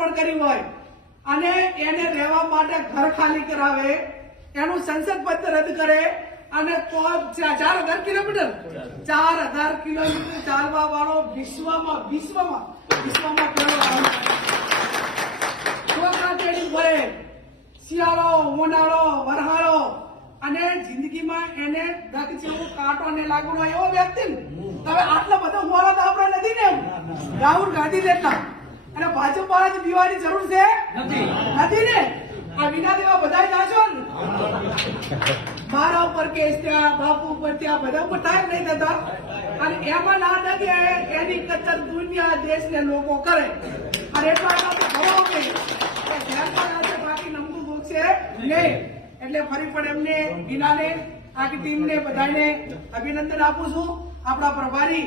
પણ કર્યું હોય અને એને રહેવા માટે ઘર ખાલી કરાવે, એનું સંસદ પદ રદ કરે અને 4000 કિલોમીટર 4000 કિલોમીટર ચાલવા વાળો વિશ્વમાં શિયાળો, ઉનાળો, વરહાળો અને જિંદગીમાં એને દગ જેવો કાંટો ને લાગવાનો એવો વ્યક્તિ હવે આટલો બધો હોળા તો આપણે નથી ને રાહુલ ગાંધી જેટલા અને ભાજપ વાળા દીવાની જરૂર છે નથી ને આ વિના દેવા બધા જાશો ને મારા ઉપર કેસ ત્યાં બાપુ ઉપર ત્યાં બધા ઉપર ટાઈમ નહીં થતા અને એમાં ના દગે એની કચર દુનિયા દેશને લોકો કરે અને એટલા ખરો કે બાકી નમતું બોલશે નહીં એટલે ફરી પણ એમને વિનાને આખી ટીમને બધાને અભિનંદન આપું છું. આપણા પ્રભારી